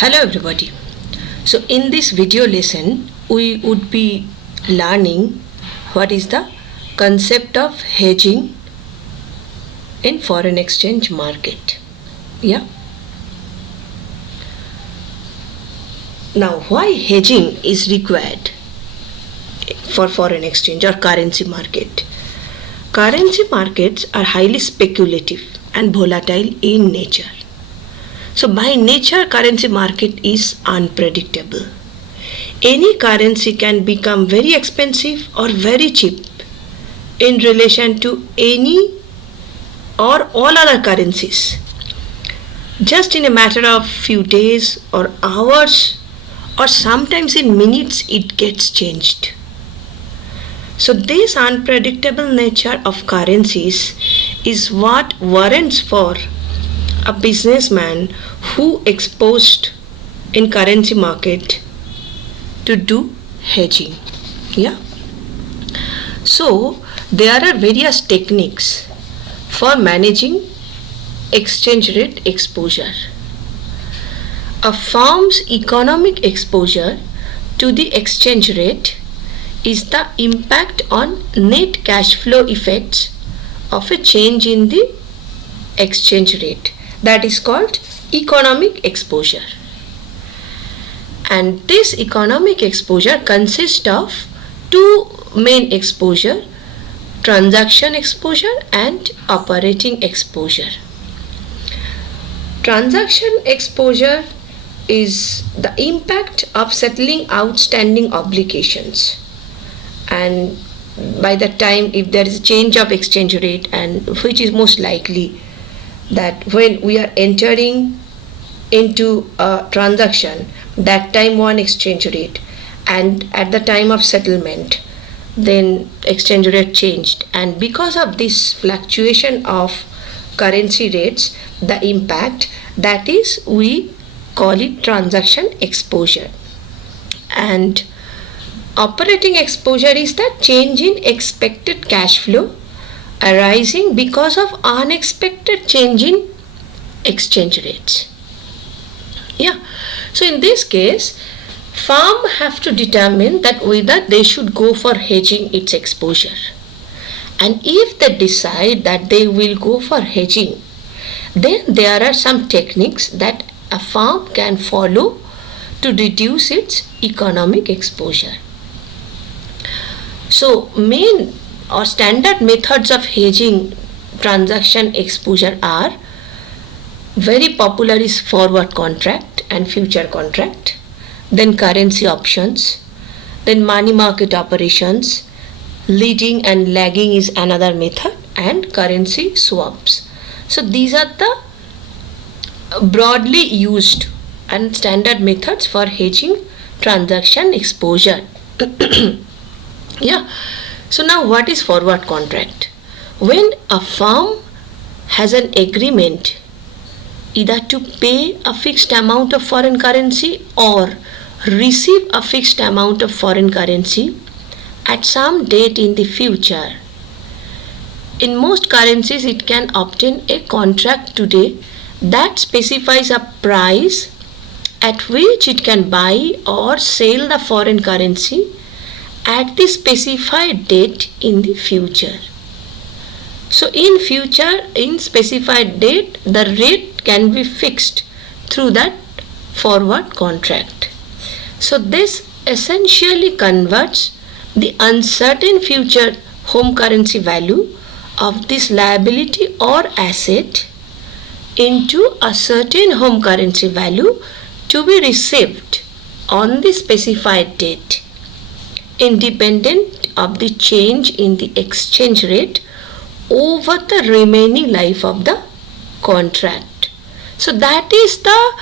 Hello everybody. So in this video lesson we would be learning what is the concept of hedging in foreign exchange market. Yeah. Now why hedging is required for foreign exchange or currency market? Currency markets are highly speculative and volatile in nature. So by nature, currency market is unpredictable. Any currency can become very expensive or very cheap in relation to any or all other currencies. Just in a matter of few days or hours or sometimes in minutes it gets changed. So this unpredictable nature of currencies is what warrants for a businessman who exposed in currency market to do hedging. Yeah. So there are various techniques for managing exchange rate exposure. A firm's economic exposure to the exchange rate is the impact on net cash flow effects of a change in the exchange rate. That is called economic exposure. And this economic exposure consists of two main exposure: transaction exposure and operating exposure. Transaction exposure is the impact of settling outstanding obligations, and by the time if there is a change of exchange rate, and which is most likely that when we are entering into a transaction, that time one exchange rate, and at the time of settlement then exchange rate changed, and because of this fluctuation of currency rates, the impact, that is, we call it transaction exposure. And operating exposure is the change in expected cash flow arising because of unexpected change in exchange rates. Yeah. So in this case, firm have to determine that whether they should go for hedging its exposure. And if they decide that they will go for hedging, then there are some techniques that a firm can follow to reduce its economic exposure. So main or standard methods of hedging transaction exposure are: very popular is forward contract and future contract, then currency options, then money market operations, leading and lagging is another method, and currency swaps. So these are the broadly used and standard methods for hedging transaction exposure. Yeah. So now what is forward contract? When a firm has an agreement either to pay a fixed amount of foreign currency or receive a fixed amount of foreign currency at some date in the future. In most currencies it can obtain a contract today that specifies a price at which it can buy or sell the foreign currency at the specified date in the future. So in future, in specified date, the rate can be fixed through that forward contract. So this essentially converts the uncertain future home currency value of this liability or asset into a certain home currency value to be received on the specified date, independent of the change in the exchange rate over the remaining life of the contract. So that is the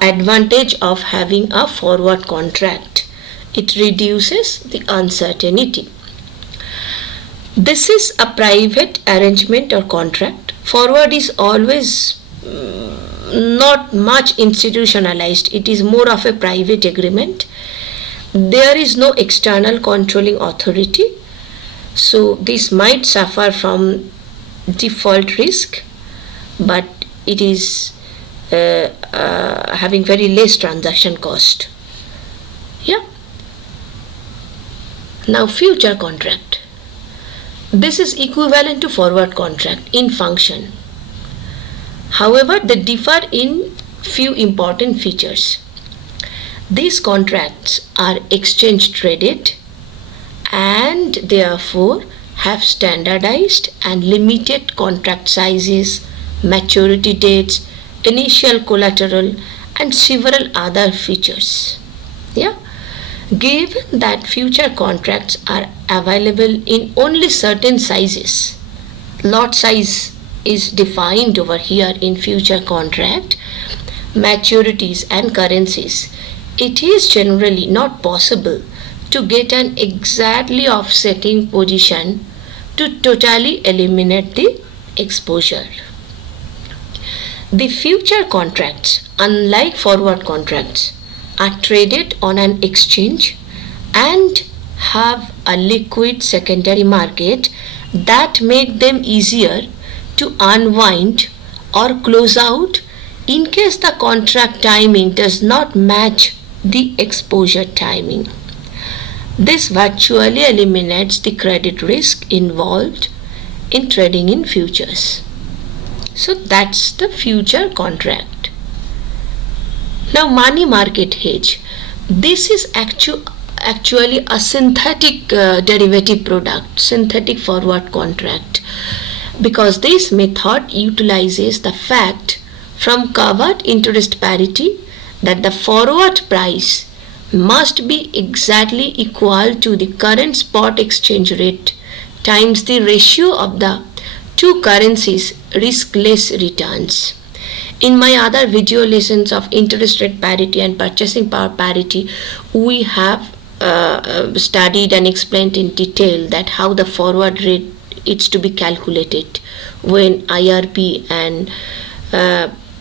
advantage of having a forward contract. It reduces the uncertainty. This is a private arrangement or contract. Forward is always not much institutionalized. It is more of a private agreement. There is no external controlling authority, so this might suffer from default risk, but it is having very less transaction cost. Yeah. Now future contract. This is equivalent to forward contract in function. However, they differ in few important features. These contracts are exchange traded and therefore have standardized and limited contract sizes, maturity dates, initial collateral, and several other features. Yeah. Given that future contracts are available in only certain sizes, lot size is defined over here in future contract, maturities and currencies, it is generally not possible to get an exactly offsetting position to totally eliminate the exposure. The future contracts, unlike forward contracts, are traded on an exchange and have a liquid secondary market that make them easier to unwind or close out in case the contract timing does not match the exposure timing. This virtually eliminates the credit risk involved in trading in futures. So that's the future contract. Now money market hedge. This is actually a synthetic derivative product, synthetic forward contract, because this method utilizes the fact from covered interest parity that the forward price must be exactly equal to the current spot exchange rate times the ratio of the two currencies riskless returns. In my other video lessons of interest rate parity and purchasing power parity, we have studied and explained in detail that how the forward rate is to be calculated when IRP and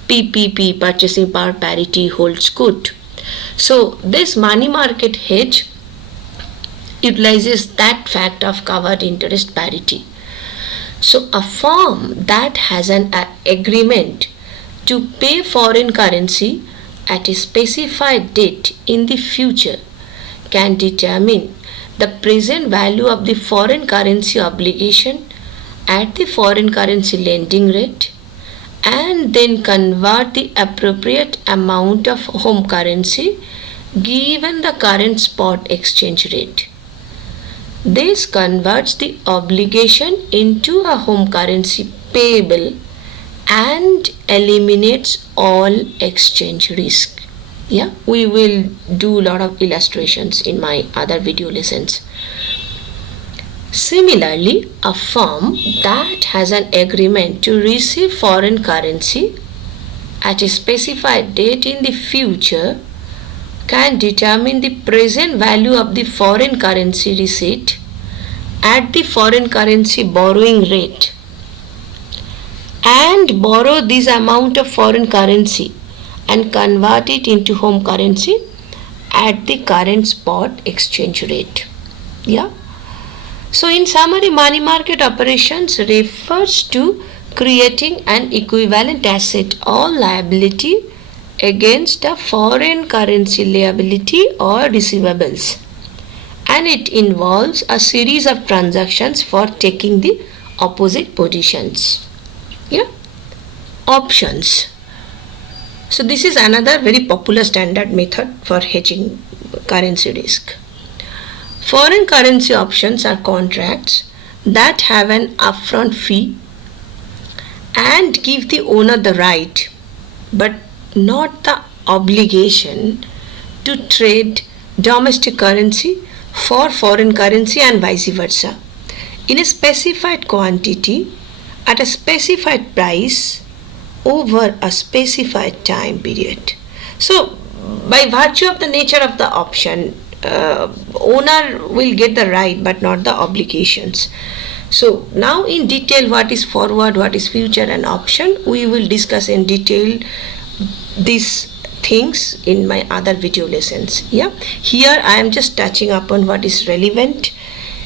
PPP, purchasing power parity, holds good. So this money market hedge utilizes that fact of covered interest parity. So a firm that has an agreement to pay foreign currency at a specified date in the future can determine the present value of the foreign currency obligation at the foreign currency lending rate and then convert the appropriate amount of home currency given the current spot exchange rate. This converts the obligation into a home currency payable and eliminates all exchange risk. Yeah, we will do a lot of illustrations in my other video lessons. Similarly, a firm that has an agreement to receive foreign currency at a specified date in the future can determine the present value of the foreign currency receipt at the foreign currency borrowing rate and borrow this amount of foreign currency and convert it into home currency at the current spot exchange rate. Yeah. So in summary, money market operations refers to creating an equivalent asset or liability against a foreign currency liability or receivables, and it involves a series of transactions for taking the opposite positions. Yeah. Options. So this is another very popular standard method for hedging currency risk. Foreign currency options are contracts that have an upfront fee and give the owner the right but not the obligation to trade domestic currency for foreign currency and vice versa in a specified quantity at a specified price over a specified time period. So by virtue of the nature of the option, owner will get the right but not the obligations. So now in detail what is forward, what is future and option, we will discuss in detail these things in my other video lessons. Yeah, here I am just touching upon what is relevant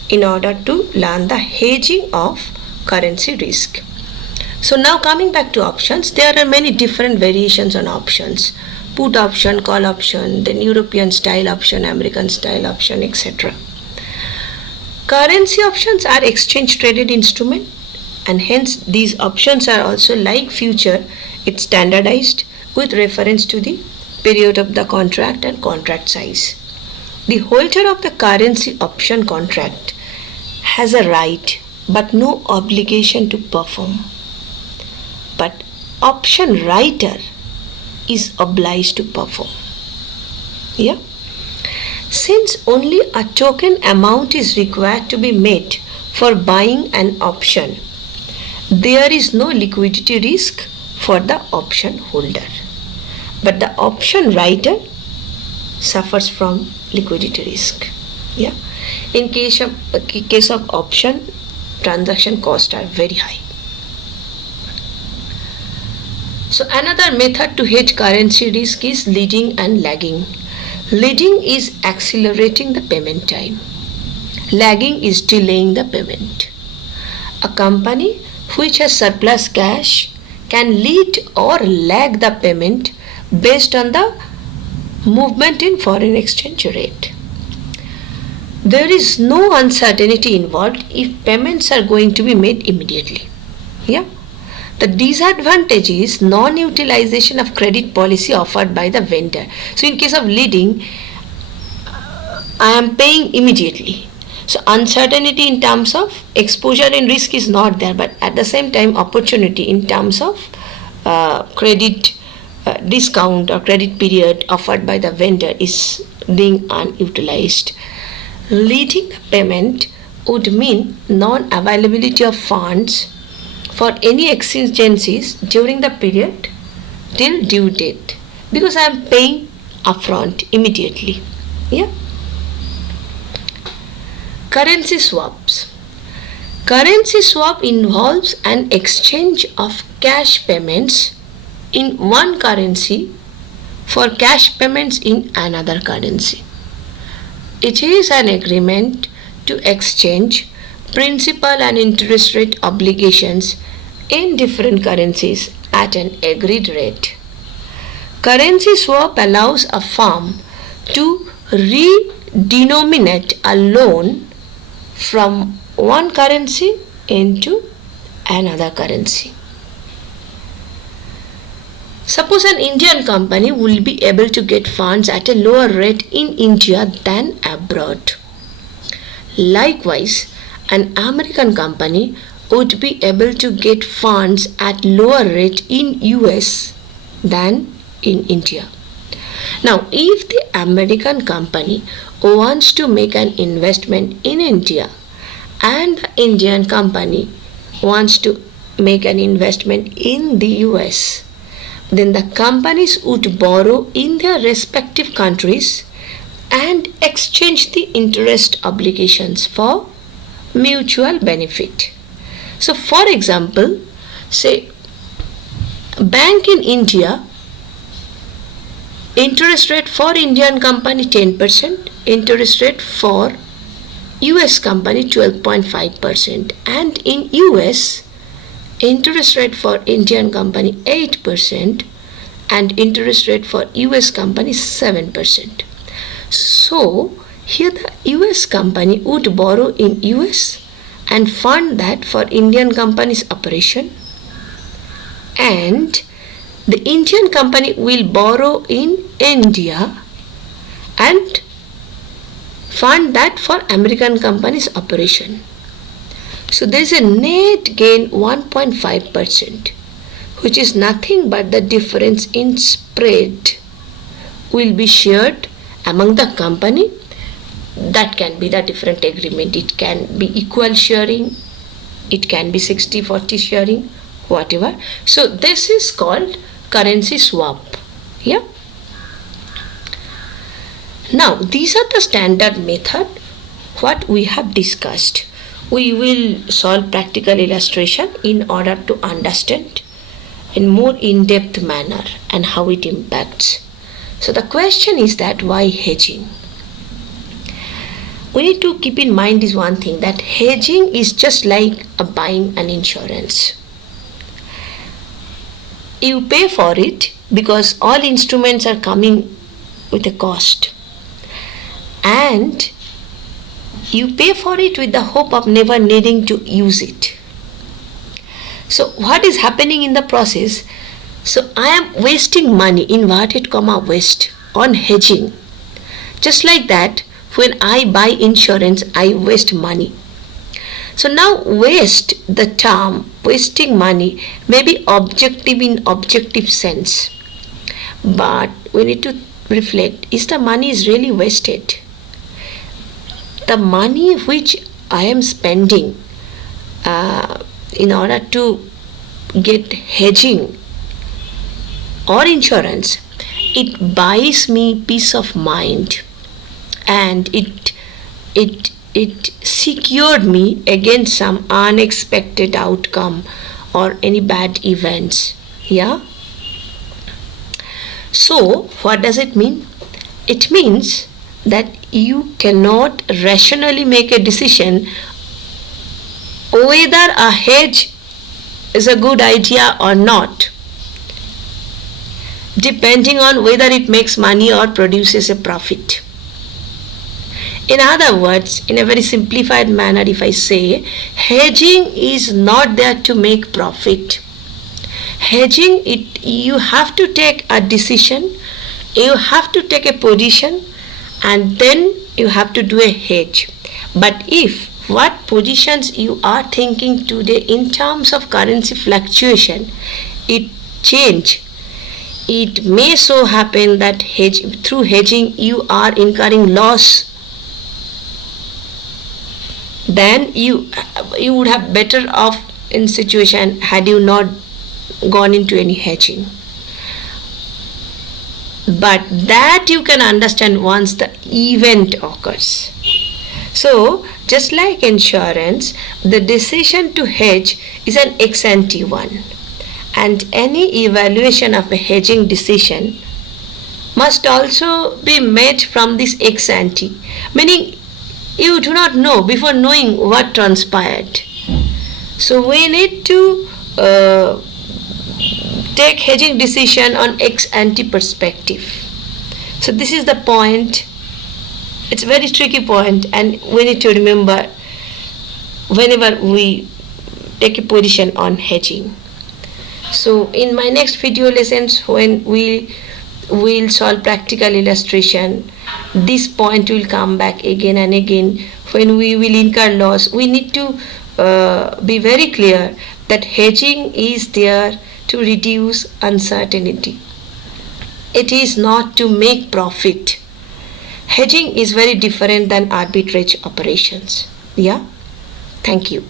in order to learn the hedging of currency risk. So now coming back to options, there are many different variations on options. Put option, call option, then European style option, American style option, etc. Currency options are exchange traded instrument, and hence these options are also like future, it's standardized with reference to the period of the contract and contract size. The holder of the currency option contract has a right but no obligation to perform. But option writer is obliged to perform. Yeah? Since only a token amount is required to be made for buying an option, there is no liquidity risk for the option holder. But the option writer suffers from liquidity risk. Yeah? In case of option, transaction costs are very high. So another method to hedge currency risk is leading and lagging. Leading is accelerating the payment time. Lagging is delaying the payment. A company which has surplus cash can lead or lag the payment based on the movement in foreign exchange rate. There is no uncertainty involved if payments are going to be made immediately. Yeah? The disadvantage is non-utilization of credit policy offered by the vendor. So in case of leading, I am paying immediately. So uncertainty in terms of exposure and risk is not there, but at the same time opportunity in terms of credit discount or credit period offered by the vendor is being unutilized. Leading the payment would mean non-availability of funds for any exigencies during the period till due date, because I am paying upfront immediately. Yeah. Currency swaps. Currency swap involves an exchange of cash payments in one currency for cash payments in another currency. It is an agreement to exchange principal and interest rate obligations in different currencies at an agreed rate. Currency swap allows a firm to redenominate a loan from one currency into another currency. Suppose an Indian company will be able to get funds at a lower rate in India than abroad. Likewise, an American company would be able to get funds at lower rate in US than in India. Now, if the American company wants to make an investment in India and the Indian company wants to make an investment in the US, then the companies would borrow in their respective countries and exchange the interest obligations for mutual benefit. So for example, say bank in India, interest rate for Indian company 10%, interest rate for US company 12.5%, and in US interest rate for Indian company 8% and interest rate for US company 7%. So here the US company would borrow in US and fund that for Indian company's operation, and the Indian company will borrow in India and fund that for American company's operation. So there is a net gain 1.5%, which is nothing but the difference in spread will be shared among the company. That can be the different agreement. It can be equal sharing, it can be 60-40 sharing, whatever. So this is called currency swap. Yeah. Now these are the standard method what we have discussed. We will solve practical illustration in order to understand in more in-depth manner and how it impacts. So the question is that why hedging? We need to keep in mind is one thing, that hedging is just like buying an insurance. You pay for it because all instruments are coming with a cost, and you pay for it with the hope of never needing to use it. So what is happening in the process? So I am wasting money, inverted comma waste, on hedging. Just like that, when I buy insurance, I waste money. So now waste, the term wasting money, may be objective in objective sense, but we need to reflect, is the money is really wasted? The money which I am spending in order to get hedging or insurance, it buys me peace of mind, and it secured me against some unexpected outcome or any bad events. Yeah. So what does it mean? It means that you cannot rationally make a decision whether a hedge is a good idea or not, depending on whether it makes money or produces a profit. In other words, in a very simplified manner, if I say, hedging is not there to make profit. Hedging, you have to take a decision, you have to take a position, and then you have to do a hedge. But if what positions you are thinking today in terms of currency fluctuation, it change, it may so happen that through hedging you are incurring loss, then you would have better off in situation had you not gone into any hedging. But that you can understand once the event occurs. So just like insurance, the decision to hedge is an ex ante one, and any evaluation of a hedging decision must also be made from this ex ante, meaning you do not know before knowing what transpired. So we need to take hedging decision on ex ante perspective. So this is the point. It's a very tricky point, and we need to remember whenever we take a position on hedging. So in my next video lessons, when we will solve practical illustration, this point will come back again and again. When we will incur loss, we need to be very clear that hedging is there to reduce uncertainty. It is not to make profit. Hedging is very different than arbitrage operations. Yeah. Thank you.